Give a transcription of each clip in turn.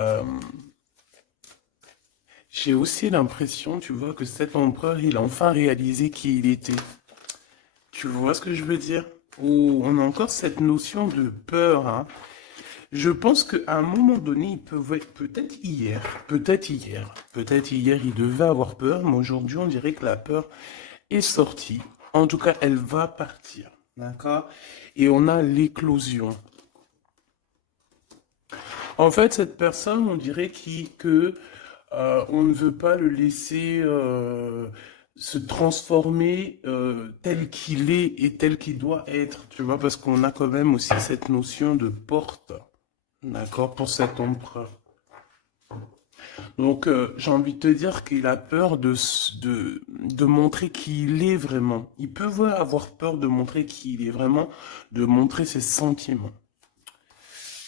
Euh, j'ai aussi l'impression, tu vois, que cet empereur, il a enfin réalisé qui il était. Tu vois ce que je veux dire? Ou on a encore cette notion de peur, hein. Je pense qu'à un moment donné, il peut-être hier, il devait avoir peur, mais aujourd'hui, on dirait que la peur est sortie. En tout cas, elle va partir. D'accord? Et on a l'éclosion. En fait, cette personne, on dirait on ne veut pas le laisser se transformer tel qu'il est et tel qu'il doit être, tu vois, parce qu'on a quand même aussi cette notion de porte, d'accord, pour cet empereur. Donc, j'ai envie de te dire qu'il a peur de montrer qui il est vraiment. Il peut avoir peur de montrer qui il est vraiment, de montrer ses sentiments.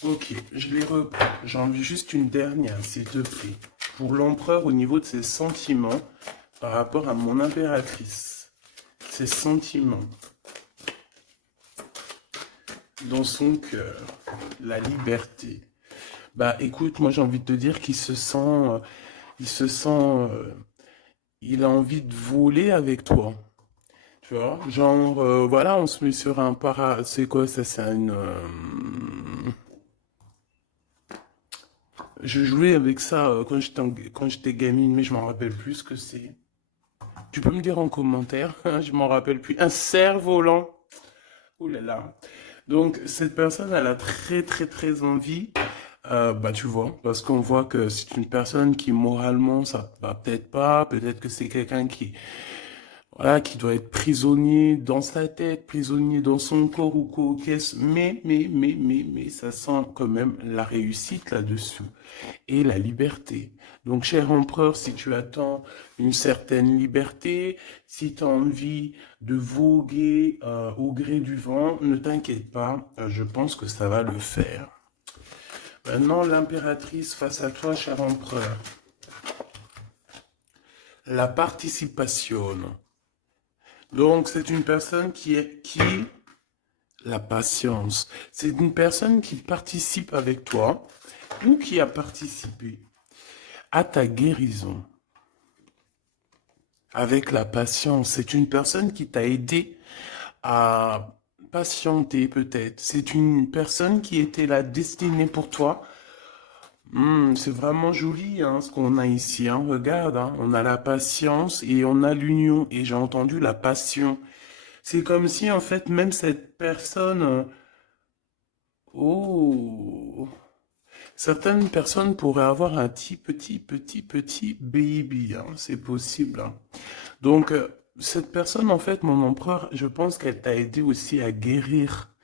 Ok, je les reprends. J'en veux juste une dernière, s'il te plaît. Pour l'empereur, au niveau de ses sentiments, par rapport à mon impératrice. Ses sentiments dans son cœur. La liberté. Bah écoute, moi j'ai envie de te dire il se sent, il a envie de voler avec toi. Tu vois, genre, voilà, on se met sur un c'est quoi ça, c'est une, je jouais avec ça quand j'étais gamine, mais je m'en rappelle plus ce que c'est. Tu peux me dire en commentaire, je m'en rappelle plus. Un cerf-volant. Ouh là là. Donc, cette personne, elle a très, très, très envie, bah, tu vois, parce qu'on voit que c'est une personne qui, moralement, ça va peut-être pas, peut-être que c'est quelqu'un qui, voilà, qui doit être prisonnier dans sa tête, prisonnier dans son corps ou quoi, qu'est-ce, mais, ça sent quand même la réussite là-dessus et la liberté. Donc, cher empereur, si tu attends une certaine liberté, si tu as envie de voguer au gré du vent, ne t'inquiète pas, je pense que ça va le faire. Maintenant, l'impératrice face à toi, cher empereur. La participation. Donc, c'est une personne la patience. C'est une personne qui participe avec toi ou qui a participé à ta guérison. Avec la patience, c'est une personne qui t'a aidé à patienter peut-être. C'est une personne qui était la destinée pour toi. C'est vraiment joli hein, ce qu'on a ici. Hein. Regarde, hein, on a la patience et on a l'union. Et j'ai entendu la passion. C'est comme si en fait même cette personne... oh, certaines personnes pourraient avoir un petit baby. Hein. C'est possible. Hein. Donc, cette personne, en fait, mon empereur, je pense qu'elle t'a aidé aussi à guérir.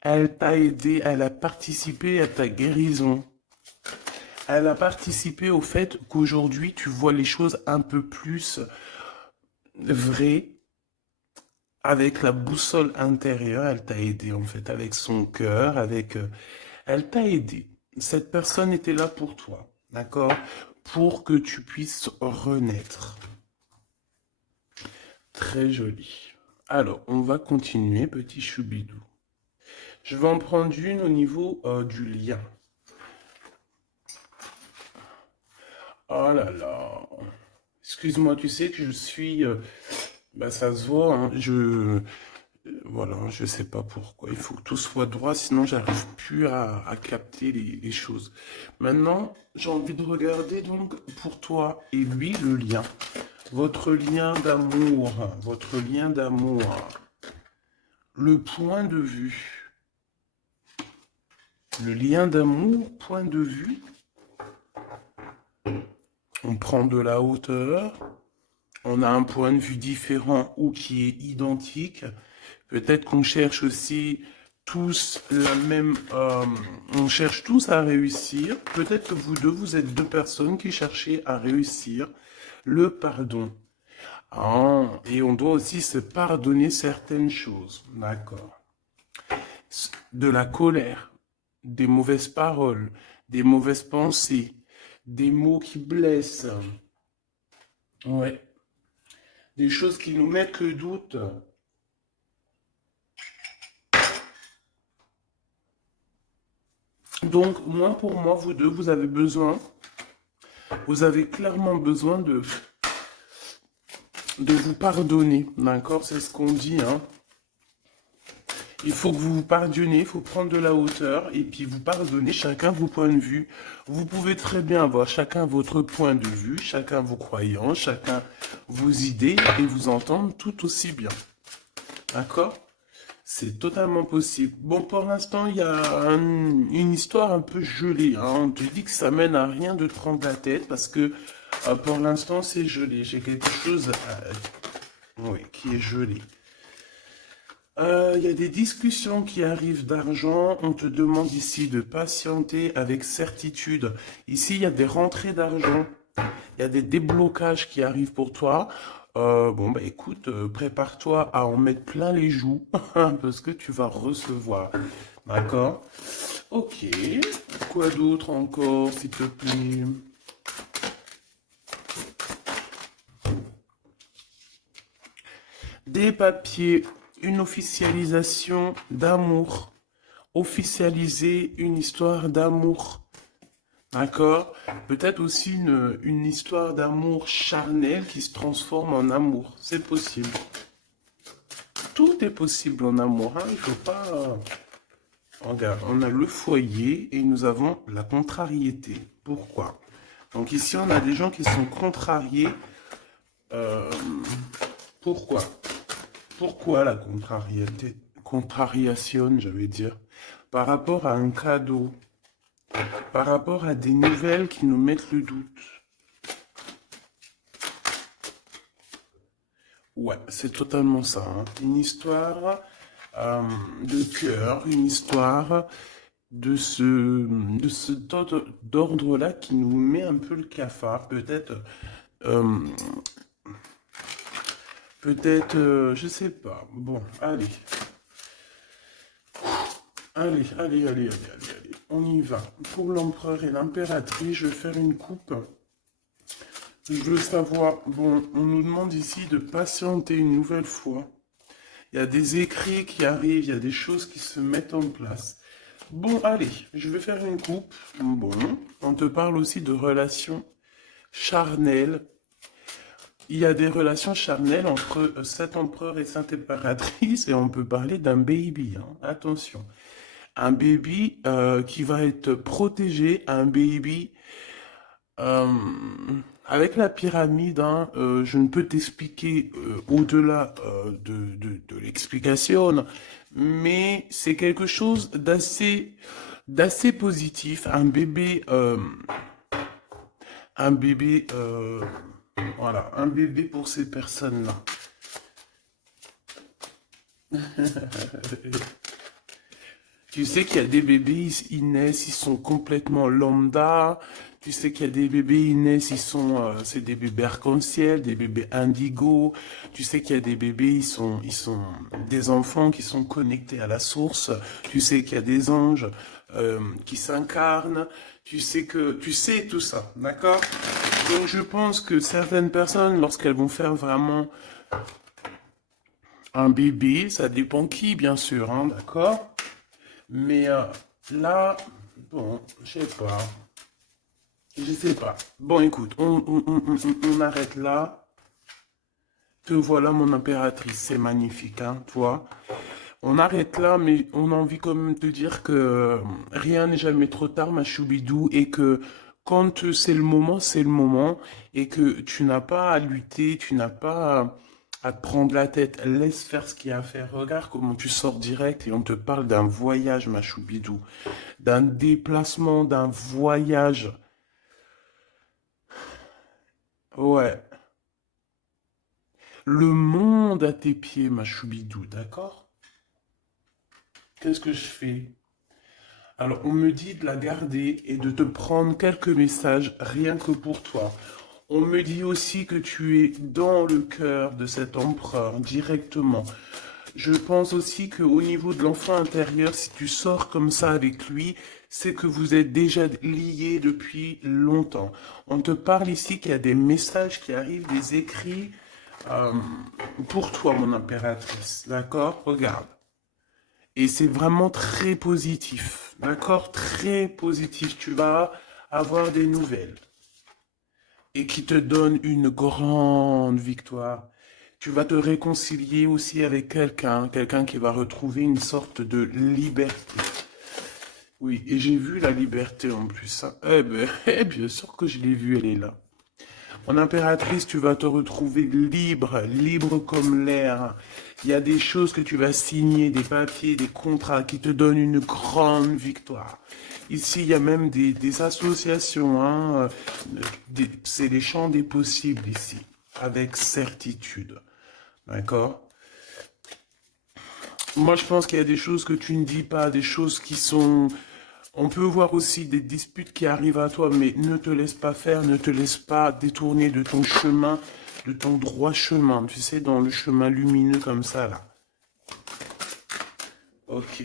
Elle t'a aidé, elle a participé à ta guérison. Elle a participé au fait qu'aujourd'hui, tu vois les choses un peu plus vraies. Avec la boussole intérieure, elle t'a aidé, en fait, avec son cœur, elle t'a aidé. Cette personne était là pour toi, d'accord? Pour que tu puisses renaître. Très joli. Alors, on va continuer, petit choubidou. Je vais en prendre une au niveau du lien. Oh là là. Excuse-moi, tu sais que je suis... bah, ça se voit, hein, voilà, je sais pas pourquoi. Il faut que tout soit droit, sinon j'arrive plus à capter les choses. Maintenant, j'ai envie de regarder donc pour toi et lui le lien. Votre lien d'amour. Votre lien d'amour. Le point de vue. Le lien d'amour, point de vue. On prend de la hauteur. On a un point de vue différent ou qui est identique. Peut-être qu'on cherche aussi tous la même... on cherche tous à réussir. Peut-être que vous deux, vous êtes deux personnes qui cherchez à réussir le pardon. Ah, et on doit aussi se pardonner certaines choses. D'accord. De la colère, des mauvaises paroles, des mauvaises pensées, des mots qui blessent. Ouais. Des choses qui nous mettent le doute. Donc, moi, pour moi, vous deux, vous avez clairement besoin de vous pardonner, d'accord? C'est ce qu'on dit, hein. Il faut que vous vous pardonnez, il faut prendre de la hauteur et puis vous pardonnez chacun vos points de vue. Vous pouvez très bien avoir chacun votre point de vue, chacun vos croyances, chacun vos idées et vous entendre tout aussi bien. D'accord? C'est totalement possible. Bon, pour l'instant, il y a une histoire un peu gelée, hein. On te dit que ça mène à rien de te prendre la tête parce que pour l'instant, c'est gelé. J'ai quelque chose oui, qui est gelé. Il y a des discussions qui arrivent d'argent. On te demande ici de patienter avec certitude. Ici, il y a des rentrées d'argent. Il y a des déblocages qui arrivent pour toi. Bon, bah écoute, prépare-toi à en mettre plein les joues parce que tu vas recevoir. D'accord? Ok. Quoi d'autre encore, s'il te plaît? Des papiers, une officialisation d'amour. Officialiser une histoire d'amour. D'accord? Peut-être aussi une histoire d'amour charnel qui se transforme en amour. C'est possible. Tout est possible en amour, hein. Il faut pas... Regarde, on a le foyer et nous avons la contrariété. Pourquoi? Donc ici, on a des gens qui sont contrariés. Euh, pourquoi? Pourquoi la contrariété? Contrariation, j'allais dire. Par rapport à un cadeau. Par rapport à des nouvelles qui nous mettent le doute. Ouais, c'est totalement ça, hein. Une histoire de cœur, une histoire de ce d'ordre-là qui nous met un peu le cafard. Euh, je sais pas. Bon, allez. Allez. On y va. Pour l'empereur et l'impératrice, je vais faire une coupe. Je veux savoir, bon, on nous demande ici de patienter une nouvelle fois. Il y a des écrits qui arrivent, il y a des choses qui se mettent en place. Bon, allez, je vais faire une coupe. Bon, on te parle aussi de relations charnelles. Il y a des relations charnelles entre cet empereur et cette impératrice et on peut parler d'un baby, hein. Attention. Un baby qui va être protégé, un baby euh, avec la pyramide, hein, je ne peux t'expliquer au-delà de l'explication, mais c'est quelque chose d'assez positif. Un bébé, voilà, un bébé pour ces personnes-là. Tu sais qu'il y a des bébés, ils naissent, ils sont complètement lambda. Tu sais qu'il y a des bébés, ils naissent, c'est des bébés arc-en-ciel, des bébés indigo. Tu sais qu'il y a des bébés, ils sont des enfants qui sont connectés à la source. Tu sais qu'il y a des anges qui s'incarnent. Tu sais tout ça, d'accord? Donc je pense que certaines personnes, lorsqu'elles vont faire vraiment un bébé, ça dépend qui, bien sûr, hein, d'accord? Mais là, bon, je sais pas. Je sais pas. Bon, écoute, on arrête là. Te voilà, mon impératrice. C'est magnifique, hein, toi. On arrête là, mais on a envie quand même de dire que rien n'est jamais trop tard, ma choubidou, et que quand c'est le moment, et que tu n'as pas à lutter, tu n'as pas à te prendre la tête. Laisse faire ce qu'il y a à faire. Regarde comment tu sors direct et on te parle d'un voyage, ma choubidou, d'un déplacement, d'un voyage. Ouais. Le monde à tes pieds, ma choubidou, d'accord? Qu'est-ce que je fais? Alors, on me dit de la garder et de te prendre quelques messages rien que pour toi. On me dit aussi que tu es dans le cœur de cet empereur directement. Je pense aussi qu'au niveau de l'enfant intérieur, si tu sors comme ça avec lui, c'est que vous êtes déjà liés depuis longtemps. On te parle ici qu'il y a des messages qui arrivent, des écrits euh, pour toi, mon impératrice. D'accord? Regarde. Et c'est vraiment très positif, d'accord? Très positif. Tu vas avoir des nouvelles et qui te donnent une grande victoire. Tu vas te réconcilier aussi avec quelqu'un, quelqu'un qui va retrouver une sorte de liberté. Oui, et j'ai vu la liberté en plus, hein. Eh ben, bien sûr que je l'ai vue, elle est là. En impératrice, tu vas te retrouver libre, libre comme l'air. Il y a des choses que tu vas signer, des papiers, des contrats qui te donnent une grande victoire. Ici, il y a même des associations, hein, c'est les champs des possibles ici, avec certitude. D'accord? Moi, je pense qu'il y a des choses que tu ne dis pas, des choses qui sont... On peut voir aussi des disputes qui arrivent à toi, mais ne te laisse pas faire, ne te laisse pas détourner de ton chemin, de ton droit chemin, tu sais, dans le chemin lumineux comme ça, là. Ok.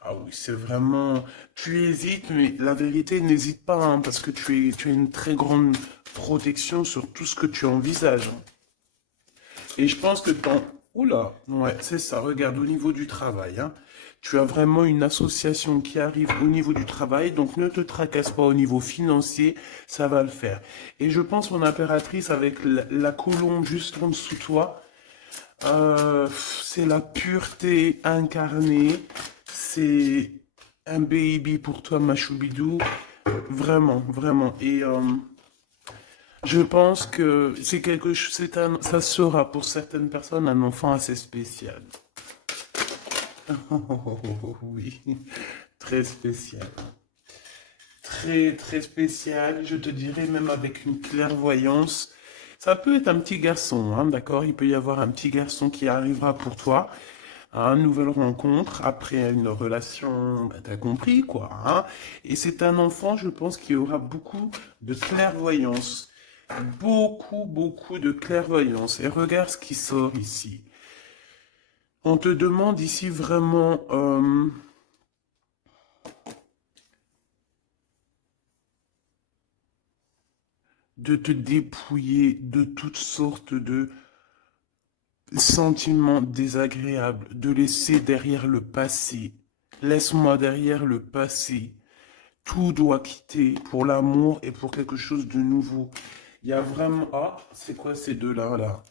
Ah oui, c'est vraiment... Tu hésites, mais la vérité, n'hésite pas, hein, parce que tu as une très grande protection sur tout ce que tu envisages, hein. Et je pense que ton... Oula, ouais, c'est ça. Regarde, au niveau du travail, hein, tu as vraiment une association qui arrive au niveau du travail, donc ne te tracasse pas au niveau financier, ça va le faire. Et je pense, mon impératrice, avec la colombe juste en dessous de toi, c'est la pureté incarnée, c'est un baby pour toi, ma choubidou, vraiment, vraiment. Et je pense que c'est quelque chose, ça sera pour certaines personnes un enfant assez spécial. Oui, très spécial. Très, très spécial. Je te dirais même avec une clairvoyance. Ça peut être un petit garçon, hein, d'accord? Il peut y avoir un petit garçon qui arrivera pour toi à une nouvelle rencontre après une relation, bah, t'as compris quoi, hein? Et c'est un enfant, je pense, qui aura beaucoup de clairvoyance. Beaucoup, beaucoup de clairvoyance. Et regarde ce qui sort ici. On te demande ici vraiment de te dépouiller de toutes sortes de sentiments désagréables, de laisser derrière le passé. Laisse-moi derrière le passé. Tout doit quitter pour l'amour et pour quelque chose de nouveau. Il y a vraiment... Ah, c'est quoi ces deux-là, là?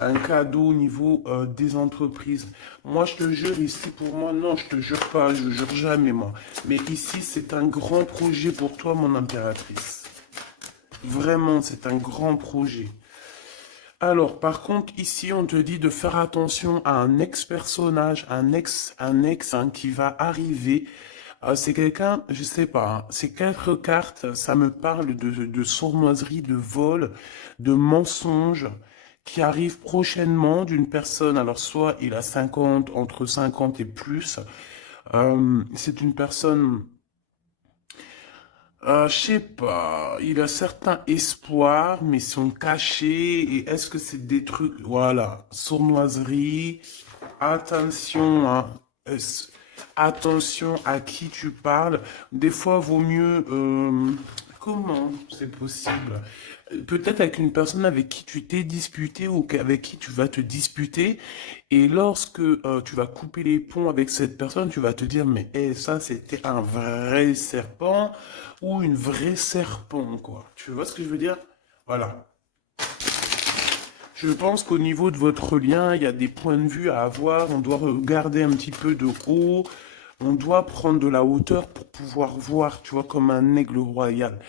Un cadeau au niveau des entreprises. Moi, je te jure, ici, pour moi, non, je te jure pas, je jure jamais, moi. Mais ici, c'est un grand projet pour toi, mon impératrice. Vraiment, c'est un grand projet. Alors, par contre, ici, on te dit de faire attention à un ex-personnage, un ex hein, qui va arriver. C'est quelqu'un, je sais pas, hein, ces quatre cartes, ça me parle de sournoiserie, de vol, de mensonge qui arrive prochainement d'une personne. Alors, soit il a 50, entre 50 et plus. C'est une personne je sais pas, il a certains espoirs, mais sont cachés. Et est-ce que c'est des trucs, voilà, sournoiserie, attention, hein, attention à qui tu parles. Des fois, vaut mieux, comment c'est possible? Peut-être avec une personne avec qui tu t'es disputé ou avec qui tu vas te disputer. Et lorsque tu vas couper les ponts avec cette personne, tu vas te dire, mais ça, c'était un vrai serpent ou une vraie serpent, quoi. Tu vois ce que je veux dire? Voilà. Je pense qu'au niveau de votre lien, il y a des points de vue à avoir. On doit regarder un petit peu de haut. On doit prendre de la hauteur pour pouvoir voir, tu vois, comme un aigle royal.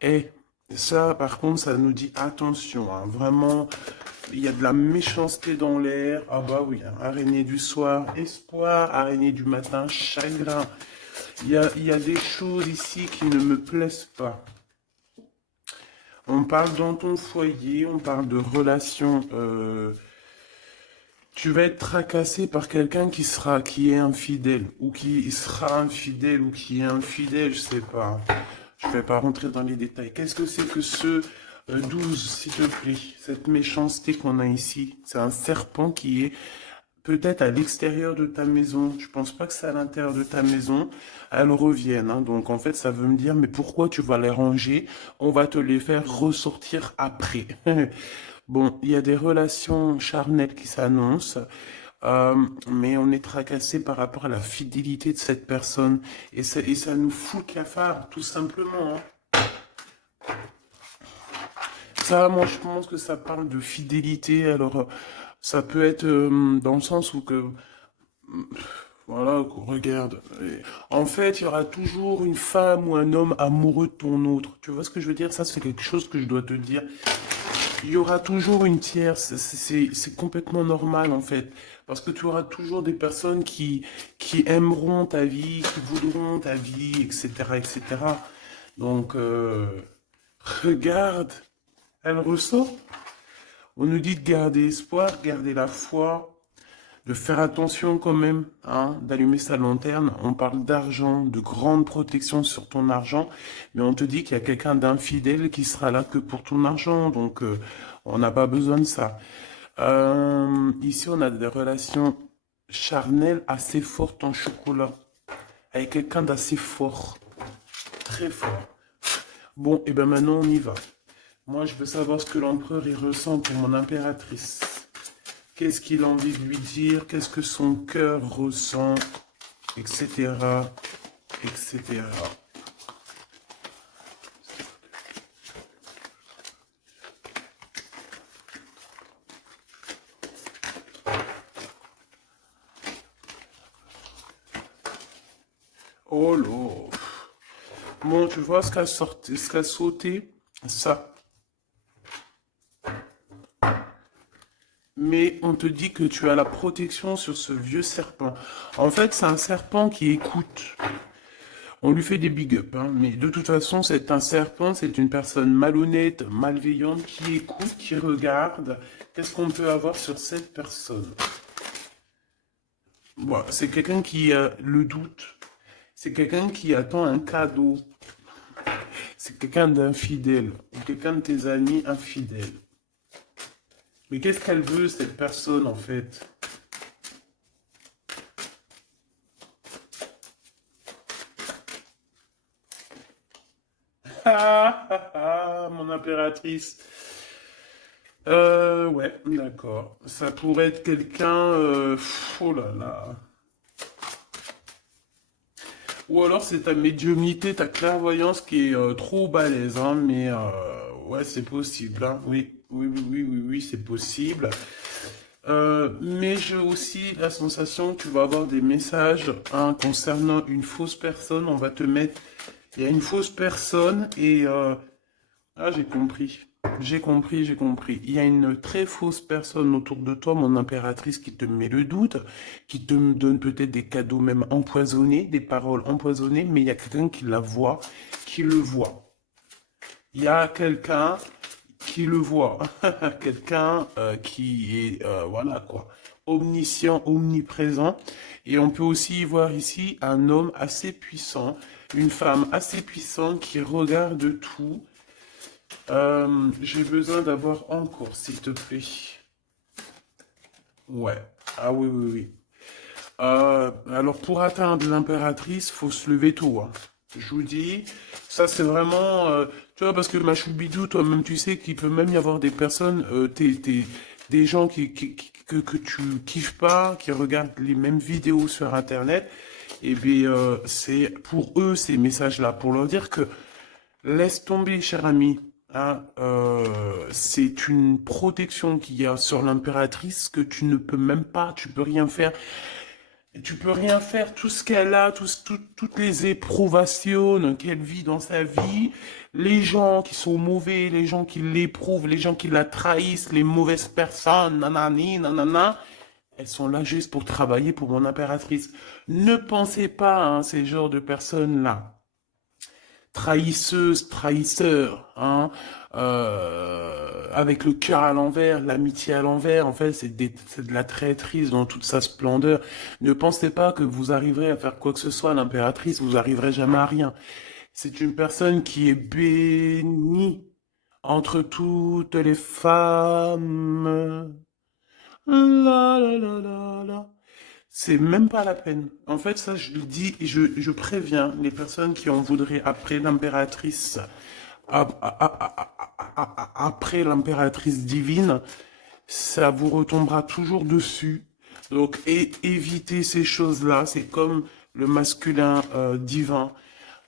Et ça, par contre, ça nous dit attention, hein, vraiment, il y a de la méchanceté dans l'air. Ah bah oui, hein, araignée du soir, espoir, araignée du matin, chagrin. Il y a des choses ici qui ne me plaisent pas. On parle dans ton foyer, on parle de relations. Tu vas être tracassé par quelqu'un qui est infidèle, ou qui sera infidèle, ou qui est infidèle, je sais pas. Je vais pas rentrer dans les détails. Qu'est-ce que c'est que ce 12, s'il te plaît? Cette méchanceté qu'on a ici. C'est un serpent qui est peut-être à l'extérieur de ta maison. Je pense pas que c'est à l'intérieur de ta maison. Elles reviennent, hein. Donc en fait, ça veut me dire, mais pourquoi tu vas les ranger? On va te les faire ressortir après. Bon, il y a des relations charnelles qui s'annoncent. mais on est tracassé par rapport à la fidélité de cette personne. Et ça nous fout le cafard, tout simplement, hein. Ça, moi, je pense que ça parle de fidélité. Alors, ça peut être dans le sens où que, voilà, regarde. En fait, il y aura toujours une femme ou un homme amoureux de ton autre. Tu vois ce que je veux dire? Ça, c'est quelque chose que je dois te dire. Il y aura toujours une tierce. C'est complètement normal, en fait. Parce que tu auras toujours des personnes qui aimeront ta vie, qui voudront ta vie, etc., etc. Donc, regarde, elle ressort. On nous dit de garder espoir, garder la foi, de faire attention quand même, hein, d'allumer sa lanterne. On parle d'argent, de grande protection sur ton argent, mais on te dit qu'il y a quelqu'un d'infidèle qui sera là que pour ton argent, donc on n'a pas besoin de ça. Ici, on a des relations charnelles assez fortes en chocolat, avec quelqu'un d'assez fort, très fort. Bon, et ben maintenant on y va. Moi, je veux savoir ce que l'empereur il ressent pour mon impératrice. Qu'est-ce qu'il a envie de lui dire, qu'est-ce que son cœur ressent, etc., etc. Oh là. Bon, tu vois ce qu'a sauté, ça. Mais on te dit que tu as la protection sur ce vieux serpent. En fait, c'est un serpent qui écoute. On lui fait des big up, hein, mais de toute façon, c'est un serpent, c'est une personne malhonnête, malveillante, qui écoute, qui regarde. Qu'est-ce qu'on peut avoir sur cette personne? Bon, c'est quelqu'un qui a le doute. C'est quelqu'un qui attend un cadeau. C'est quelqu'un d'infidèle. Ou quelqu'un de tes amis infidèles. Mais qu'est-ce qu'elle veut, cette personne, en fait? Ah, ah, ah, mon impératrice. Ouais, d'accord. Ça pourrait être quelqu'un... oh là là. Ou alors c'est ta médiumnité, ta clairvoyance qui est trop balèze, hein, mais ouais, c'est possible, hein. Oui, oui, oui, oui, oui, oui, c'est possible. Mais j'ai aussi la sensation que tu vas avoir des messages, hein, concernant une fausse personne. On va te mettre... Il y a une fausse personne et... ah, j'ai compris. J'ai compris, j'ai compris. Il y a une très fausse personne autour de toi, mon impératrice, qui te met le doute, qui te donne peut-être des cadeaux même empoisonnés, des paroles empoisonnées, mais il y a quelqu'un qui la voit, qui le voit. Il y a quelqu'un qui le voit, quelqu'un qui est, voilà quoi, omniscient, omniprésent. Et on peut aussi voir ici un homme assez puissant, une femme assez puissante qui regarde tout. J'ai besoin d'avoir encore, s'il te plaît. Ouais. Ah oui, oui, oui. Alors, pour atteindre l'impératrice, faut se lever tôt, hein. Je vous dis, ça c'est vraiment... tu vois, parce que ma choubidou, toi-même, tu sais qu'il peut même y avoir des personnes, des gens que tu kiffes pas, qui regardent les mêmes vidéos sur Internet. Et bien, c'est pour eux ces messages-là, pour leur dire que laisse tomber, cher ami. Hein, c'est une protection qu'il y a sur l'impératrice que tu ne peux même pas, tu peux rien faire. Tu peux rien faire, tout ce qu'elle a, toutes les éprouvations qu'elle vit dans sa vie, les gens qui sont mauvais, les gens qui l'éprouvent, les gens qui la trahissent, les mauvaises personnes, nanani, nanana, elles sont là juste pour travailler pour mon impératrice. Ne pensez pas, hein, ces genres de personnes-là, trahisseuse, trahisseur, hein, avec le cœur à l'envers, l'amitié à l'envers, en fait, c'est de la traîtrise dans toute sa splendeur. Ne pensez pas que vous arriverez à faire quoi que ce soit à l'impératrice, vous arriverez jamais à rien. C'est une personne qui est bénie entre toutes les femmes. La la la la la. C'est même pas la peine. En fait, ça, je le dis et je préviens les personnes qui en voudraient après l'impératrice, après l'impératrice divine, ça vous retombera toujours dessus. Donc, éviter ces choses-là, c'est comme le masculin divin,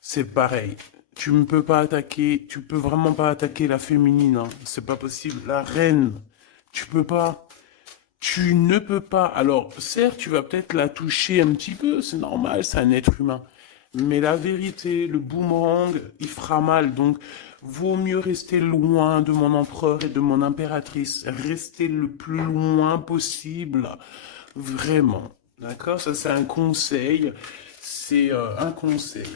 c'est pareil. Tu ne peux pas attaquer, tu peux vraiment pas attaquer la féminine, hein. C'est pas possible. La reine, tu peux pas. Tu ne peux pas. Alors, certes, tu vas peut-être la toucher un petit peu, c'est normal, c'est un être humain. Mais la vérité, le boomerang, il fera mal. Donc, vaut mieux rester loin de mon empereur et de mon impératrice. Rester le plus loin possible. Vraiment. D'accord? Ça, c'est un conseil. C'est un conseil.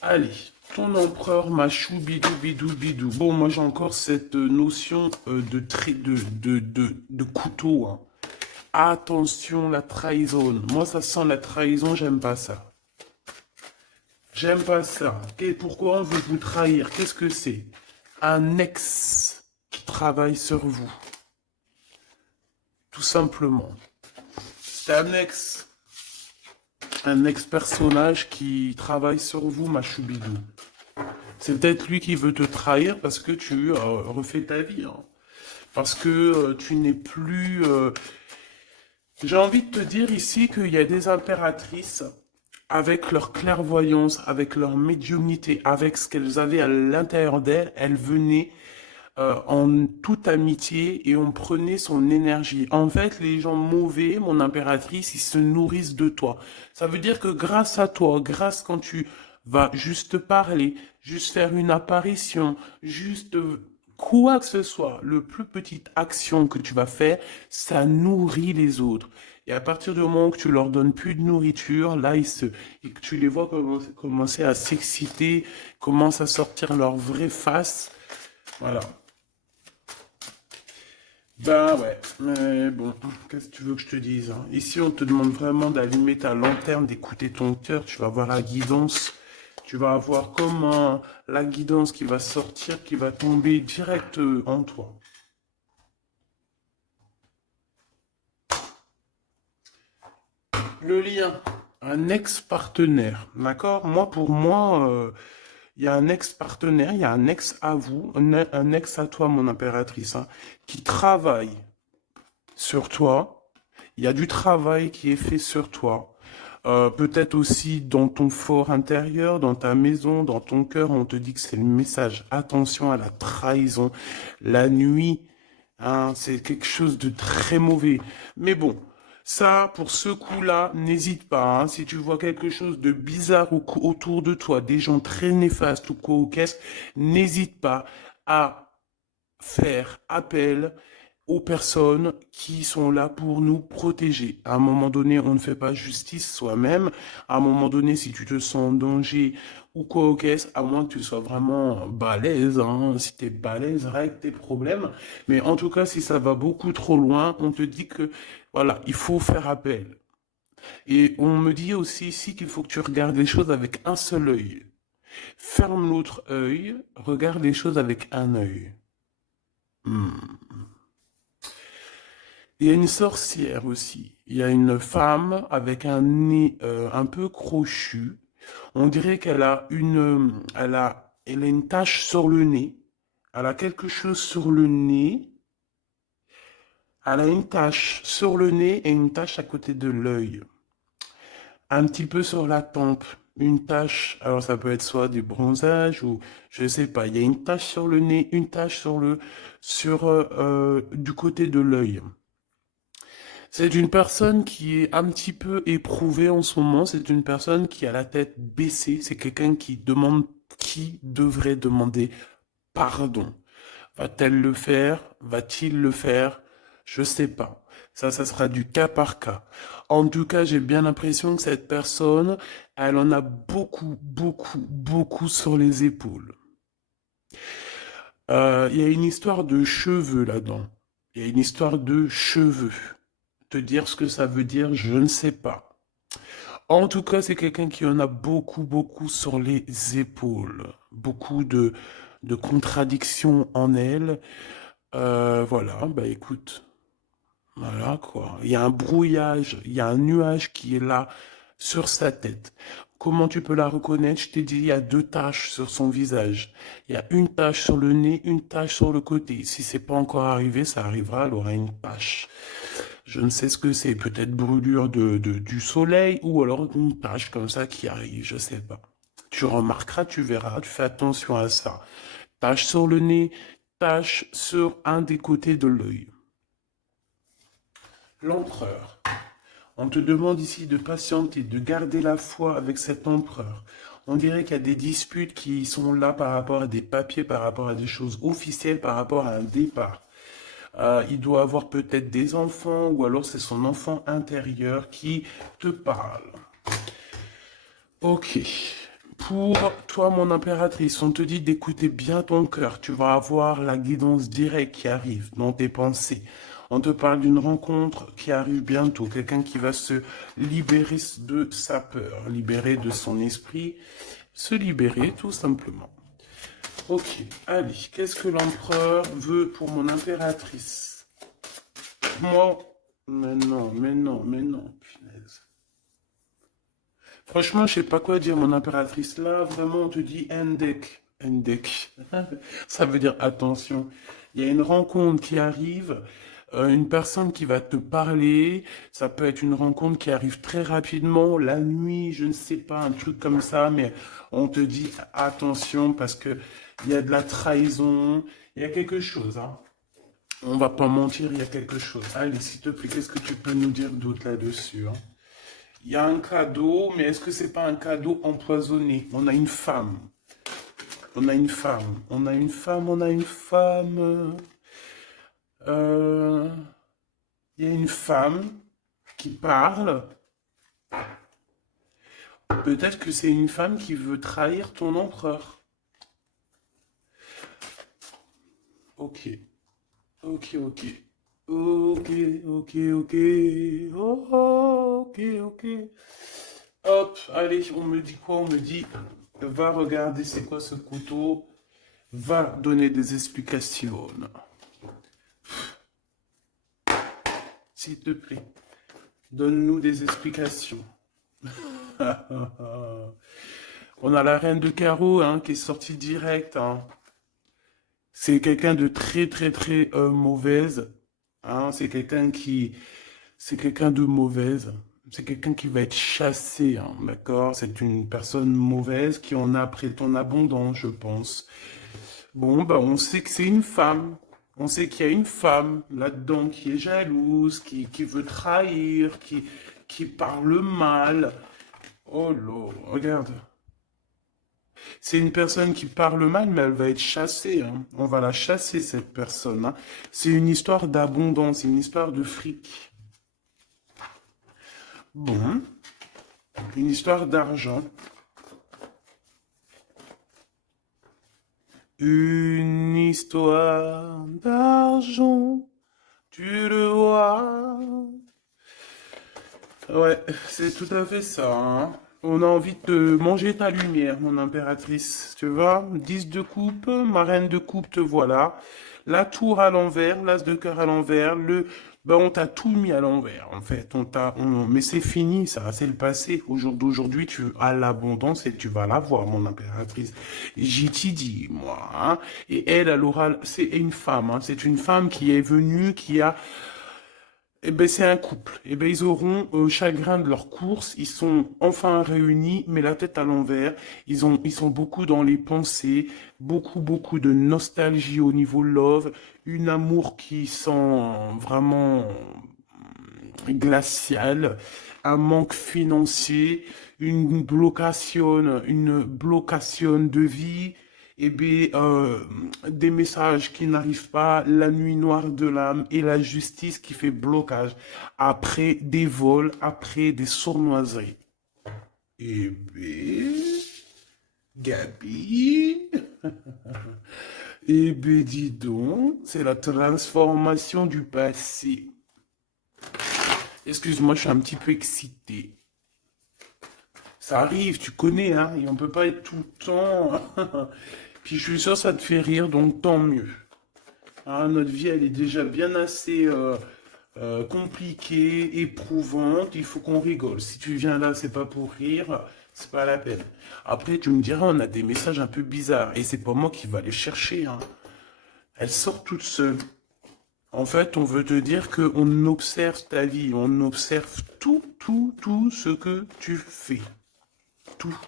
Allez, ton empereur machou bidou bidou bidou. Bon, moi j'ai encore cette notion de couteau, hein. Attention, la trahison. Moi, ça sent la trahison, j'aime pas ça. J'aime pas ça. Pourquoi on veut vous trahir? Qu'est-ce que c'est? Un ex qui travaille sur vous. Tout simplement. C'est un ex-personnage qui travaille sur vous, ma choubidou. C'est peut-être lui qui veut te trahir parce que tu refais ta vie, hein. Parce que tu n'es plus... J'ai envie de te dire ici qu'il y a des impératrices avec leur clairvoyance, avec leur médiumnité, avec ce qu'elles avaient à l'intérieur d'elles, elles venaient en toute amitié et on prenait son énergie. En fait, les gens mauvais, mon impératrice, ils se nourrissent de toi. Ça veut dire que grâce à toi, grâce quand tu vas juste parler, juste faire une apparition, juste quoi que ce soit, le plus petite action que tu vas faire, ça nourrit les autres. Et à partir du moment que tu leur donnes plus de nourriture, là, et que tu les vois commencer à s'exciter, commencent à sortir leur vraie face. Voilà. Ben ouais, mais bon, qu'est-ce que tu veux que je te dise, hein? Ici, on te demande vraiment d'allumer ta lanterne, d'écouter ton cœur. Tu vas avoir la guidance. Tu vas avoir comment la guidance qui va sortir, qui va tomber direct en toi. Le lien, un ex-partenaire, d'accord? Moi, pour moi, il y a un ex-partenaire, il y a un ex à vous, un ex à toi, mon impératrice, hein, qui travaille sur toi. Il y a du travail qui est fait sur toi. Peut-être aussi dans ton fort intérieur, dans ta maison, dans ton cœur, on te dit que c'est le message. Attention à la trahison. La nuit, hein, c'est quelque chose de très mauvais. Mais bon, ça, pour ce coup-là, n'hésite pas, hein. Si tu vois quelque chose de bizarre autour de toi, des gens très néfastes ou quoi ou qu'est-ce, n'hésite pas à faire appel aux personnes qui sont là pour nous protéger. À un moment donné, on ne fait pas justice soi-même. À un moment donné, si tu te sens en danger ou quoi au caisse, à moins que tu sois vraiment balèze, hein, si tu es balèze, règle tes problèmes. Mais en tout cas, si ça va beaucoup trop loin, on te dit que, voilà, il faut faire appel. Et on me dit aussi ici qu'il faut que tu regardes les choses avec un seul œil. Ferme l'autre œil, regarde les choses avec un œil. Il y a une sorcière aussi. Il y a une femme avec un nez un peu crochu. On dirait elle a une tache sur le nez. Elle a quelque chose sur le nez. Elle a une tache sur le nez et une tache à côté de l'œil. Un petit peu sur la tempe. Une tache, alors ça peut être soit du bronzage ou je sais pas. Il y a une tache sur le nez, une tache du côté de l'œil. C'est une personne qui est un petit peu éprouvée en ce moment. C'est une personne qui a la tête baissée. C'est quelqu'un qui devrait demander pardon. Va-t-elle le faire? Va-t-il le faire? Je sais pas. Ça sera du cas par cas. En tout cas, j'ai bien l'impression que cette personne, elle en a beaucoup, beaucoup, beaucoup sur les épaules. Il y a une histoire de cheveux là-dedans. Il y a une histoire de cheveux. Te dire ce que ça veut dire, je ne sais pas. En tout cas, c'est quelqu'un qui en a beaucoup, beaucoup sur les épaules. Beaucoup de contradictions en elle. Voilà, bah écoute, voilà quoi. Il y a un brouillage, il y a un nuage qui est là sur sa tête. Comment tu peux la reconnaître? Je t'ai dit, il y a deux taches sur son visage. Il y a une tache sur le nez, une tache sur le côté. Si c'est pas encore arrivé, ça arrivera, elle aura une tache. Je ne sais ce que c'est, peut-être brûlure du soleil ou alors une tache comme ça qui arrive, je sais pas. Tu remarqueras, tu verras, tu fais attention à ça. Tache sur le nez, tache sur un des côtés de l'œil. L'empereur. On te demande ici de patienter, de garder la foi avec cet empereur. On dirait qu'il y a des disputes qui sont là par rapport à des papiers, par rapport à des choses officielles, par rapport à un départ. Il doit avoir peut-être des enfants ou alors c'est son enfant intérieur qui te parle. Ok. Pour toi, mon impératrice, on te dit d'écouter bien ton cœur. Tu vas avoir la guidance directe qui arrive dans tes pensées. On te parle d'une rencontre qui arrive bientôt. Quelqu'un qui va se libérer de sa peur, libérer de son esprit, se libérer tout simplement. Ok, allez, qu'est-ce que l'empereur veut pour mon impératrice? Moi, mais non, punaise. Franchement, je sais pas quoi dire, mon impératrice. Là, vraiment, on te dit Endek. Endek. Ça veut dire attention. Il y a une rencontre qui arrive, une personne qui va te parler. Ça peut être une rencontre qui arrive très rapidement, la nuit, je ne sais pas, un truc comme ça, mais on te dit attention parce que il y a de la trahison, il y a quelque chose, hein. On va pas mentir, il y a quelque chose. Allez, s'il te plaît, qu'est-ce que tu peux nous dire d'autre là-dessus, hein? Il y a un cadeau, mais est-ce que c'est pas un cadeau empoisonné? On a une femme. On a une femme. On a une femme. On a une femme. Euh, Il y a une femme qui parle. Peut-être que c'est une femme qui veut trahir ton empereur. Ok. Ok, ok. Ok, ok, ok. Oh, ok, ok. Hop, allez, on me dit quoi? On me dit, va regarder c'est quoi ce couteau, va donner des explications. S'il te plaît, donne-nous des explications. On a la reine de carreau hein, qui est sortie direct. Hein. C'est quelqu'un de très très très mauvaise. Hein. C'est quelqu'un de mauvaise. C'est quelqu'un qui va être chassé, hein, d'accord? C'est une personne mauvaise qui en a après ton abondance, je pense. Bon, bah, on sait que c'est une femme. On sait qu'il y a une femme là-dedans qui est jalouse, qui veut trahir, qui parle mal. Oh là, regarde. C'est une personne qui parle mal, mais elle va être chassée. Hein. On va la chasser, cette personne. Hein. C'est une histoire d'abondance, une histoire de fric. Bon, une histoire d'argent. Une histoire d'argent, tu le vois. Ouais, c'est tout à fait ça. Hein. On a envie de manger ta lumière, mon impératrice. Tu vois, 10 de coupe, ma reine de coupe, te voilà. La tour à l'envers, l'as de cœur à l'envers, ben on t'a tout mis à l'envers, en fait. Mais c'est fini, ça, c'est le passé. Au jour d'aujourd'hui, tu as l'abondance et tu vas l'avoir, mon impératrice. J'y t'y dit, moi. Hein. Et elle aura, c'est une femme, hein. C'est une femme qui est venue, qui a eh ben, c'est un couple. Eh ben, ils auront chagrin de leur course. Ils sont enfin réunis, mais la tête à l'envers. Ils sont beaucoup dans les pensées, beaucoup de nostalgie au niveau love, une amour qui sent vraiment glacial, un manque financier, une blocation de vie, et bien, des messages qui n'arrivent pas, la nuit noire de l'âme et la justice qui fait blocage après des vols, après des sournoiseries. Et bien, Gabi, et bien dis donc, c'est la transformation du passé. Excuse-moi, je suis un petit peu excité. Ça arrive, tu connais, hein, et on peut pas être tout le temps. Puis je suis sûr que ça te fait rire, donc tant mieux. Hein, notre vie, elle est déjà bien assez compliquée, éprouvante. Il faut qu'on rigole. Si tu viens là, c'est pas pour rire, c'est pas la peine. Après, tu me diras, on a des messages un peu bizarres, et c'est pas moi qui va les chercher. Hein. Elle sort toute seule. En fait, on veut te dire qu'on observe ta vie, on observe tout ce que tu fais. Tout.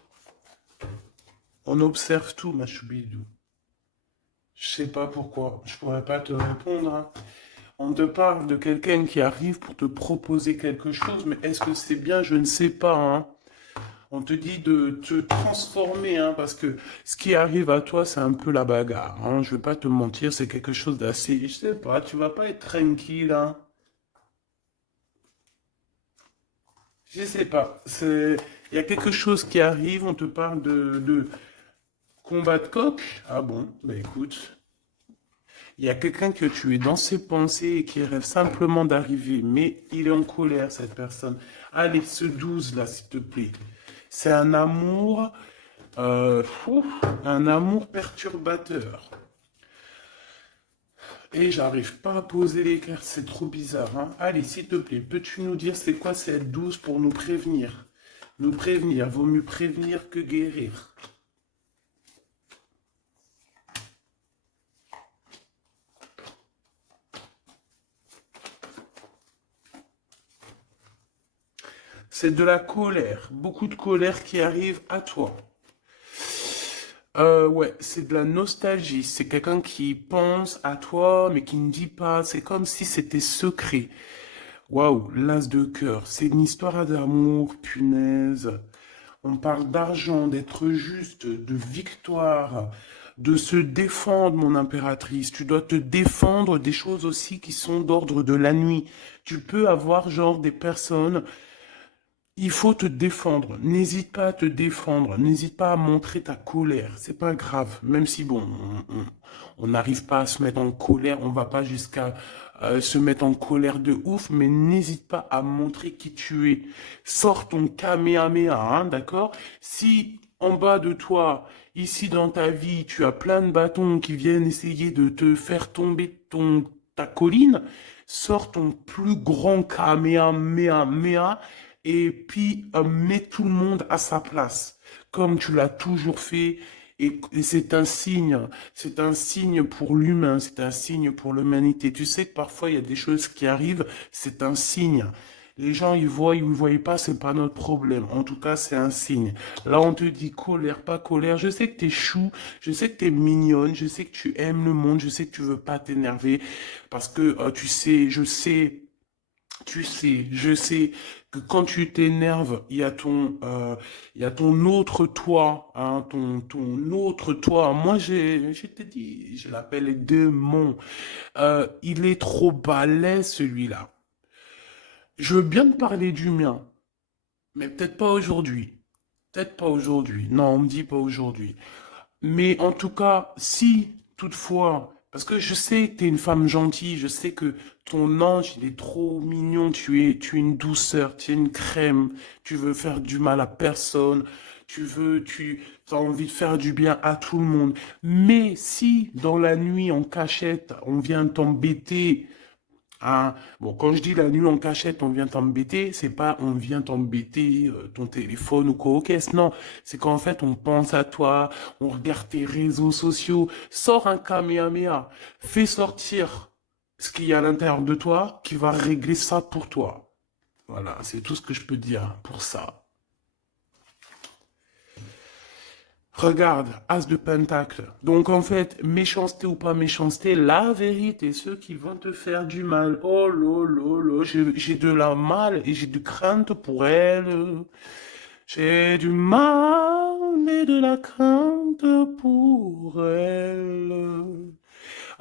On observe tout, ma choubidou. Je sais pas pourquoi, je pourrais pas te répondre, hein. On te parle de quelqu'un qui arrive pour te proposer quelque chose, mais est-ce que c'est bien? Je ne sais pas, hein. On te dit de te transformer, hein, parce que ce qui arrive à toi, c'est un peu la bagarre, hein. Je vais pas te mentir, c'est quelque chose d'assez, je sais pas, tu vas pas être tranquille, hein. Je sais pas, il y a quelque chose qui arrive, on te parle de combat de coq. Ah bon, bah écoute. Il y a quelqu'un que tu es dans ses pensées et qui rêve simplement d'arriver, mais il est en colère, cette personne. Allez, ce 12 là, s'il te plaît. C'est fou, un amour perturbateur. Et j'arrive pas à poser les cartes, c'est trop bizarre, hein. Allez, s'il te plaît, peux-tu nous dire c'est quoi cette 12 pour nous prévenir? Nous prévenir, vaut mieux prévenir que guérir. C'est de la colère, beaucoup de colère qui arrive à toi. Ouais, c'est de la nostalgie. C'est quelqu'un qui pense à toi, mais qui ne dit pas. C'est comme si c'était secret. Waouh, l'as de cœur. C'est une histoire d'amour, punaise. On parle d'argent, d'être juste, de victoire, de se défendre, mon impératrice. Tu dois te défendre des choses aussi qui sont d'ordre de la nuit. Tu peux avoir genre des personnes. Il faut te défendre. N'hésite pas à te défendre. N'hésite pas à montrer ta colère. C'est pas grave. Même si, bon, on n'arrive pas à se mettre en colère, on va pas jusqu'à se mettre en colère de ouf, mais n'hésite pas à montrer qui tu es. Sors ton Kamehameha, hein, d'accord? Si en bas de toi, ici dans ta vie, tu as plein de bâtons qui viennent essayer de te faire tomber ta colline, sors ton plus grand Kamehameha et puis mets tout le monde à sa place, comme tu l'as toujours fait. Et c'est un signe pour l'humain, c'est un signe pour l'humanité. Tu sais que parfois il y a des choses qui arrivent, c'est un signe. Les gens, ils voient, ils ne voient pas, c'est pas notre problème. En tout cas, c'est un signe. Là, on te dit colère, pas colère. Je sais que t'es chou, je sais que t'es mignonne, je sais que tu aimes le monde, je sais que tu veux pas t'énerver, parce que tu sais, je sais que quand tu t'énerves, il y a ton autre toi, hein, ton autre toi. Moi, je t'ai dit, je l'appelle démon. Il est trop balèze, celui-là. Je veux bien te parler du mien, mais peut-être pas aujourd'hui. Peut-être pas aujourd'hui. Non, on me dit pas aujourd'hui. Mais en tout cas, si toutefois, parce que je sais que tu es une femme gentille, je sais que ton ange, il est trop mignon, tu es une douceur, tu es une crème, tu veux faire du mal à personne, tu as envie de faire du bien à tout le monde. Mais si dans la nuit en cachette, on vient t'embêter, hein, bon, quand je dis la nuit en cachette, on vient t'embêter, c'est pas on vient t'embêter ton téléphone ou quoi, ok, non, c'est qu'en fait on pense à toi, on regarde tes réseaux sociaux, sors un Kamehameha, fais sortir ce qu'il y a à l'intérieur de toi qui va régler ça pour toi. Voilà, c'est tout ce que je peux dire pour ça. Regarde, As de Pentacle. Donc en fait, méchanceté ou pas méchanceté, la vérité, ceux qui vont te faire du mal. Oh là, j'ai de la mal et j'ai de crainte pour elle. J'ai du mal et de la crainte pour elle.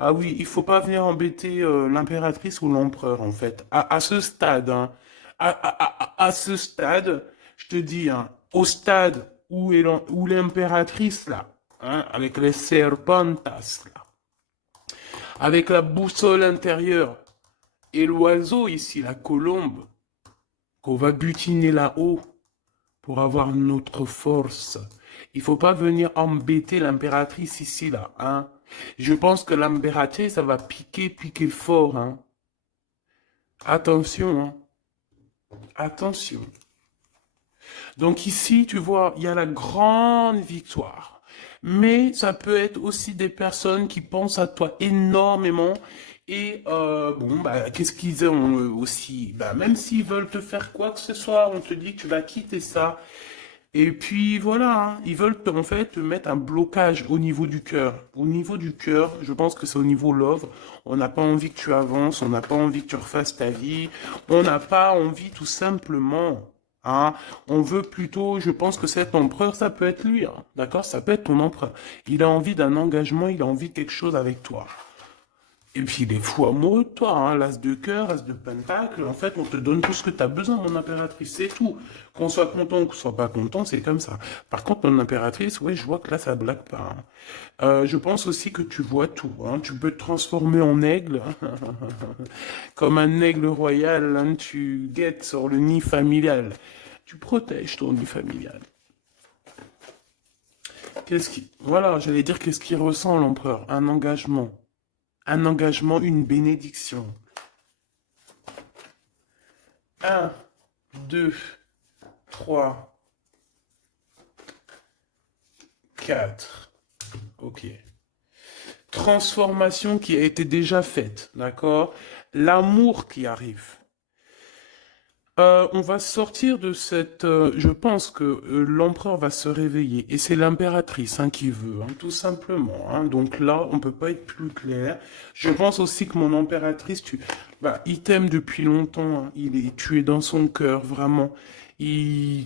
Ah oui, il faut pas venir embêter l'impératrice ou l'empereur en fait. À ce stade, hein, à ce stade, je te dis, hein, au stade où l'impératrice là, hein, avec les serpentas là, avec la boussole intérieure et l'oiseau ici, la colombe, qu'on va butiner là-haut pour avoir notre force. Il faut pas venir embêter l'impératrice ici là, hein. Je pense que l'impératrice, ça va piquer fort, hein. Attention, hein. Attention. Donc ici, tu vois, il y a la grande victoire. Mais ça peut être aussi des personnes qui pensent à toi énormément Et bon, bah, qu'est-ce qu'ils ont aussi? Bah, même s'ils veulent te faire quoi que ce soit, on te dit que tu vas quitter ça. Et puis voilà, hein, ils veulent en fait te mettre un blocage au niveau du cœur. Au niveau du cœur, je pense que c'est au niveau love. On n'a pas envie que tu avances, on n'a pas envie que tu refasses ta vie, on n'a pas envie tout simplement. Hein, on veut plutôt, je pense que cet empereur, ça peut être lui, hein, d'accord? Ça peut être ton empereur. Il a envie d'un engagement, il a envie de quelque chose avec toi. Et puis il est fou amoureux de toi, hein, l'as de cœur, as de pentacle, en fait on te donne tout ce que tu as besoin, mon impératrice, c'est tout. Qu'on soit content ou qu'on soit pas content, c'est comme ça. Par contre, mon impératrice, ouais, je vois que là ça blague pas. Hein. Je pense aussi que tu vois tout, hein, tu peux te transformer en aigle, comme un aigle royal, hein, tu guettes sur le nid familial. Tu protèges ton nid familial. Qu'est-ce qui... Voilà, j'allais dire qu'est-ce qu'il ressent l'empereur? Un engagement. Un engagement, une bénédiction. Un, 2, 3, 4. Ok. Transformation qui a été déjà faite, d'accord? L'amour qui arrive. On va sortir de cette... je pense que l'empereur va se réveiller. Et c'est l'impératrice hein, qui veut, hein, tout simplement. Hein. Donc là, on peut pas être plus clair. Je pense aussi que mon impératrice, bah, il t'aime depuis longtemps. Hein. Tu es dans son cœur, vraiment. Tu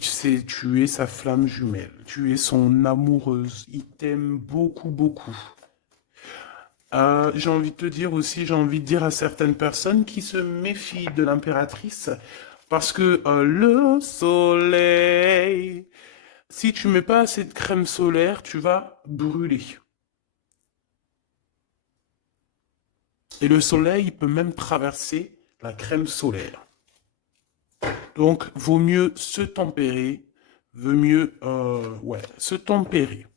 es sa flamme jumelle. Tu es son amoureuse. Il t'aime beaucoup, beaucoup. J'ai envie de te dire aussi, j'ai envie de dire à certaines personnes qui se méfient de l'impératrice, parce que le soleil, si tu mets pas assez de crème solaire, tu vas brûler. Et le soleil, il peut même traverser la crème solaire. Donc, vaut mieux se tempérer, vaut mieux, ouais, se tempérer.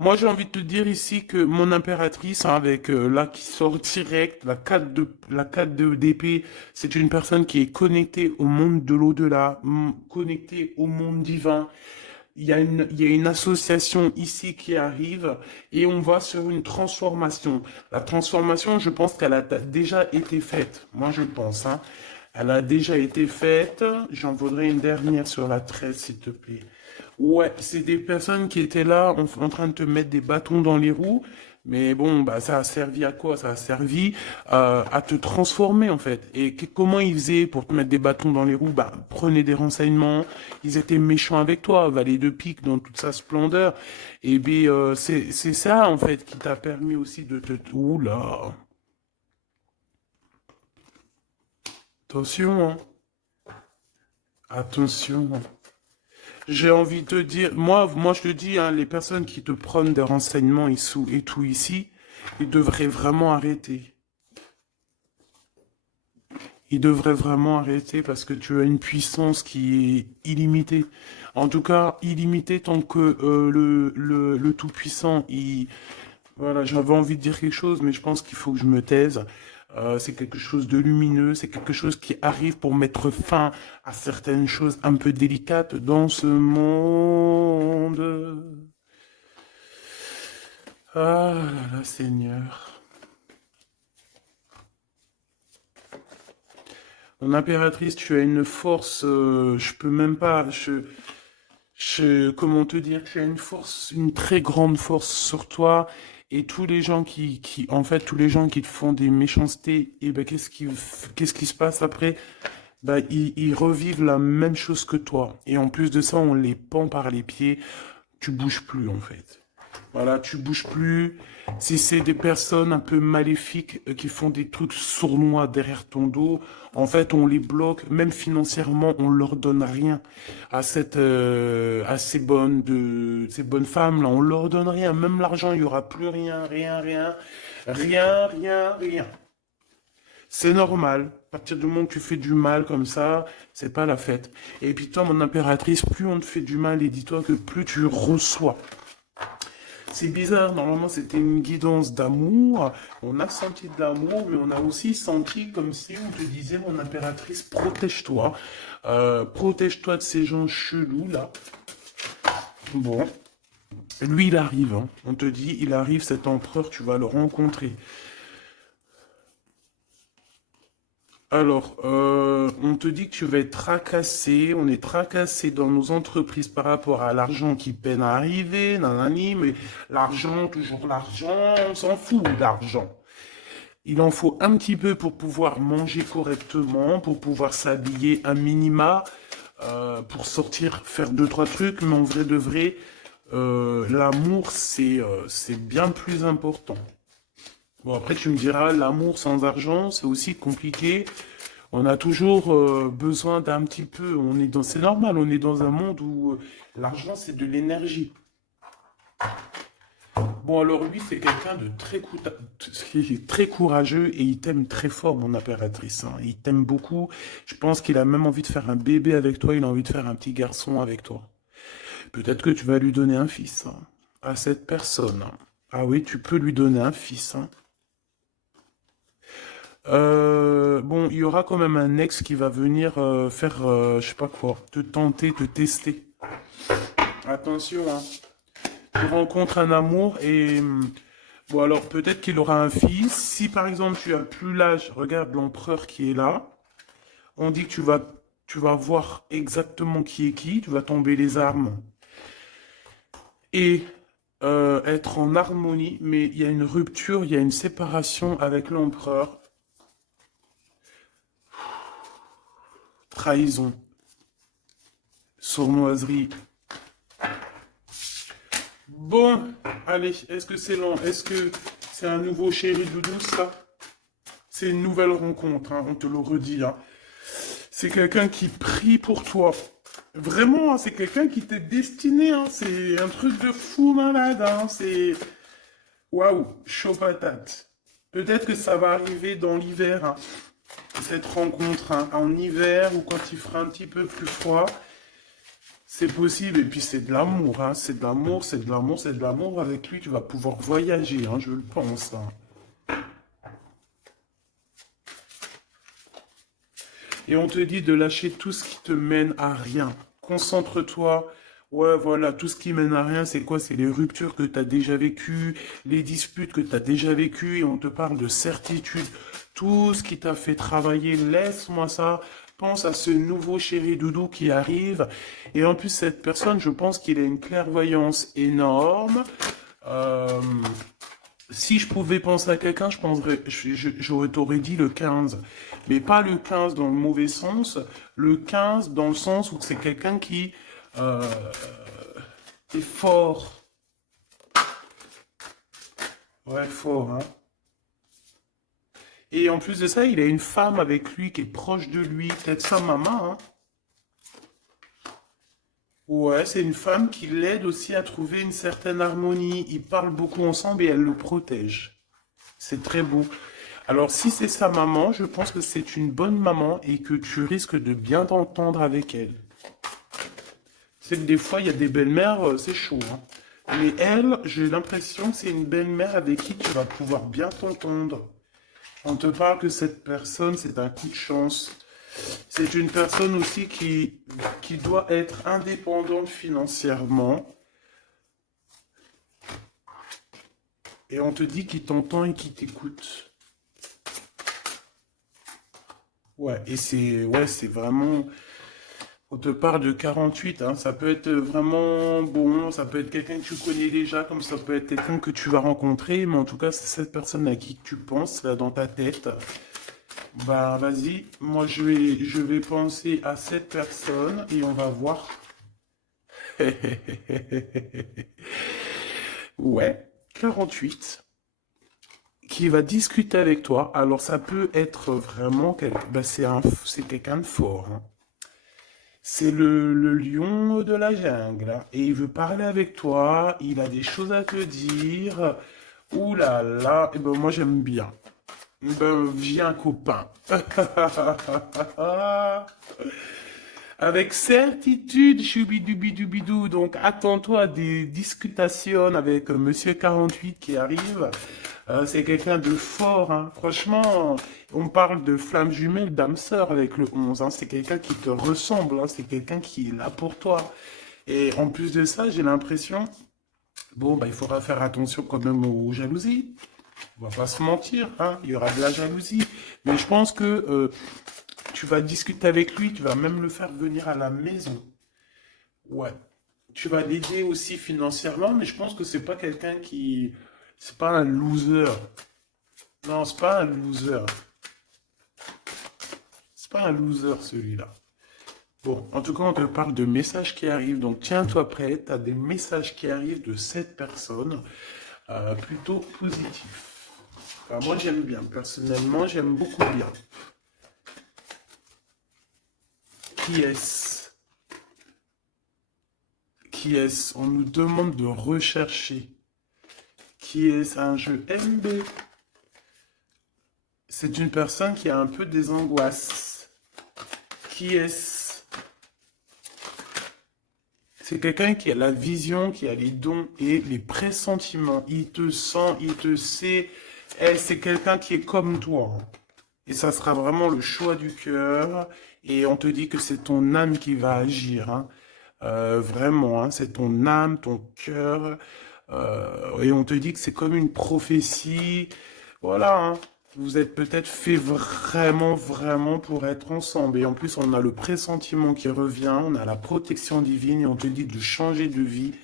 Moi, j'ai envie de te dire ici que mon impératrice, hein, avec là qui sort direct, la 4 d'épée, c'est une personne qui est connectée au monde de l'au-delà, connectée au monde divin. Il y a une association ici qui arrive et on va sur une transformation. La transformation, je pense qu'elle a déjà été faite. Moi, je pense, hein. Elle a déjà été faite. J'en voudrais une dernière sur la 13, s'il te plaît. Ouais, c'est des personnes qui étaient là en train de te mettre des bâtons dans les roues. Mais bon, bah, ça a servi à quoi? Ça a servi à te transformer, en fait. Et comment ils faisaient pour te mettre des bâtons dans les roues? Bah, prenez des renseignements. Ils étaient méchants avec toi, valet de pique dans toute sa splendeur. Et bien, c'est ça, en fait, qui t'a permis aussi de te... Oula! Attention, hein. Attention. J'ai envie de te dire, moi je te dis, hein, les personnes qui te prennent des renseignements et tout ici, ils devraient vraiment arrêter. Ils devraient vraiment arrêter parce que tu as une puissance qui est illimitée. En tout cas, illimitée tant que le Tout-Puissant, voilà, j'avais envie de dire quelque chose, mais je pense qu'il faut que je me taise. C'est quelque chose de lumineux, c'est quelque chose qui arrive pour mettre fin à certaines choses un peu délicates dans ce monde. Ah là là, Seigneur. Mon impératrice, tu as une force, je peux même pas, comment te dire, tu as une force, une très grande force sur toi, et tous les gens en fait, tous les gens qui te font des méchancetés, et ben, qu'est-ce qui se passe après? Ben, ils revivent la même chose que toi. Et en plus de ça, on les pend par les pieds, tu bouges plus, en fait. Voilà, tu bouges plus. Si c'est des personnes un peu maléfiques qui font des trucs sournois derrière ton dos, en fait, on les bloque, même financièrement, on leur donne rien à ces bonnes femmes là, on leur donne rien, même l'argent, il y aura plus rien, rien, rien, rien, rien, rien. C'est normal. À partir du moment que tu fais du mal comme ça, c'est pas la fête. Et puis toi, mon impératrice, plus on te fait du mal, et dis-toi que plus tu reçois. C'est bizarre, normalement c'était une guidance d'amour, on a senti de l'amour, mais on a aussi senti comme si on te disait, mon impératrice, protège-toi, protège-toi de ces gens chelous là. Bon, lui il arrive, hein. On te dit, il arrive cet empereur, tu vas le rencontrer. Alors, on te dit que tu vas être tracassé. On est tracassé dans nos entreprises par rapport à l'argent qui peine à arriver, nanani, mais l'argent, toujours l'argent, on s'en fout d'argent. Il en faut un petit peu pour pouvoir manger correctement, pour pouvoir s'habiller un minima, pour sortir, faire deux, trois trucs, mais en vrai de vrai, l'amour, c'est bien plus important. Bon, après, tu me diras, l'amour sans argent, c'est aussi compliqué. On a toujours besoin d'un petit peu. C'est normal, on est dans un monde où l'argent, c'est de l'énergie. Bon, alors lui, c'est quelqu'un de très courageux et il t'aime très fort, mon impératrice, hein. Il t'aime beaucoup. Je pense qu'il a même envie de faire un bébé avec toi. Il a envie de faire un petit garçon avec toi. Peut-être que tu vas lui donner un fils, hein, à cette personne, hein. Ah oui, tu peux lui donner un fils, hein. Bon, il y aura quand même un ex qui va venir faire, je sais pas quoi, te tenter, te tester. Attention, hein. Tu rencontres un amour et bon alors peut-être qu'il aura un fils. Si par exemple tu as plus l'âge, regarde l'empereur qui est là. On dit que tu vas voir exactement qui est qui. Tu vas tomber les armes et être en harmonie. Mais il y a une rupture, il y a une séparation avec l'empereur. Trahison, sournoiserie. Bon, allez, est-ce que c'est long? Est-ce que c'est un nouveau chéri doudou, ça? C'est une nouvelle rencontre, hein, on te le redit, hein. C'est quelqu'un qui prie pour toi. Vraiment, hein, c'est quelqu'un qui t'est destiné, hein. C'est un truc de fou malade, hein. C'est... Waouh, chaud patate. Peut-être que ça va arriver dans l'hiver, hein, cette rencontre, hein, en hiver ou quand il fera un petit peu plus froid. C'est possible, et puis c'est de l'amour, hein. C'est de l'amour, c'est de l'amour, c'est de l'amour. Avec lui, tu vas pouvoir voyager, hein, je le pense, hein. Et on te dit de lâcher tout ce qui te mène à rien. Concentre-toi. Ouais, voilà, tout ce qui mène à rien, c'est quoi? C'est les ruptures que tu as déjà vécues, les disputes que tu as déjà vécues, et on te parle de certitude. Tout ce qui t'a fait travailler, laisse-moi ça. Pense à ce nouveau chéri doudou qui arrive. Et en plus, cette personne, je pense qu'il a une clairvoyance énorme. Euh, Si je pouvais penser à quelqu'un, je penserais, j'aurais t'aurais dit le 15. Mais pas le 15 dans le mauvais sens, le 15 dans le sens où c'est quelqu'un qui euh, est fort. Ouais, fort, hein. Et en plus de ça, il a une femme avec lui qui est proche de lui, peut-être sa maman, hein. Ouais, c'est une femme qui l'aide aussi à trouver une certaine harmonie. Ils parlent beaucoup ensemble et elle le protège. C'est très beau. Alors, si c'est sa maman, je pense que c'est une bonne maman et que tu risques de bien t'entendre avec elle. C'est que des fois, il y a des belles-mères, c'est chaud, hein. Mais elle, j'ai l'impression que c'est une belle-mère avec qui tu vas pouvoir bien t'entendre. On te parle que cette personne, c'est un coup de chance. C'est une personne aussi qui doit être indépendante financièrement. Et on te dit qu'il t'entend et qu'il t'écoute. Ouais, c'est vraiment. On te parle de 48, hein. Ça peut être vraiment bon, ça peut être quelqu'un que tu connais déjà, comme ça peut être quelqu'un que tu vas rencontrer, mais en tout cas, c'est cette personne à qui tu penses, là, dans ta tête. Bah, vas-y, moi, je vais penser à cette personne et on va voir. Ouais, 48, qui va discuter avec toi. Alors, ça peut être vraiment, bah, c'est quelqu'un de fort, hein. C'est le lion de la jungle, hein. Et il veut parler avec toi, il a des choses à te dire. Ouh là là, et ben moi j'aime bien. Ben viens copain. Avec certitude, choubidoubidoubidou. Donc attends-toi à des discutations avec Monsieur 48 qui arrive. C'est quelqu'un de fort, hein. Franchement, on parle de flamme jumelle, d'âme sœur avec le 11, hein. C'est quelqu'un qui te ressemble, hein. C'est quelqu'un qui est là pour toi. Et en plus de ça, j'ai l'impression, bon, bah, il faudra faire attention quand même aux jalousies. On va pas se mentir, hein, il y aura de la jalousie. Mais je pense que tu vas discuter avec lui, tu vas même le faire venir à la maison. Ouais. Tu vas l'aider aussi financièrement, mais je pense que c'est pas quelqu'un qui... C'est pas un loser. Non, c'est pas un loser. C'est pas un loser celui-là. Bon, en tout cas, on te parle de messages qui arrivent. Donc, tiens-toi prêt. Tu as des messages qui arrivent de cette personne plutôt positifs. Enfin, moi, j'aime bien. Personnellement, j'aime beaucoup bien. Qui est-ce? Qui est-ce? On nous demande de rechercher. Qui est-ce? Un jeu MB. C'est une personne qui a un peu des angoisses. Qui est-ce? C'est quelqu'un qui a la vision, qui a les dons et les pressentiments. Il te sent, il te sait. Eh, c'est quelqu'un qui est comme toi, hein. Et ça sera vraiment le choix du cœur. Et on te dit que c'est ton âme qui va agir, hein. Vraiment, hein, c'est ton âme, ton cœur. Et on te dit que c'est comme une prophétie. Voilà, hein. Vous êtes peut-être fait vraiment, vraiment pour être ensemble. Et en plus, on a le pressentiment qui revient, on a la protection divine et on te dit de changer de vie.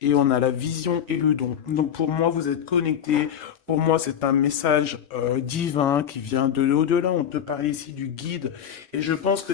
Et on a la vision et le don. Donc pour moi, vous êtes connectés. Pour moi, c'est un message divin qui vient de l'au-delà. On te parle ici du guide. Et je pense que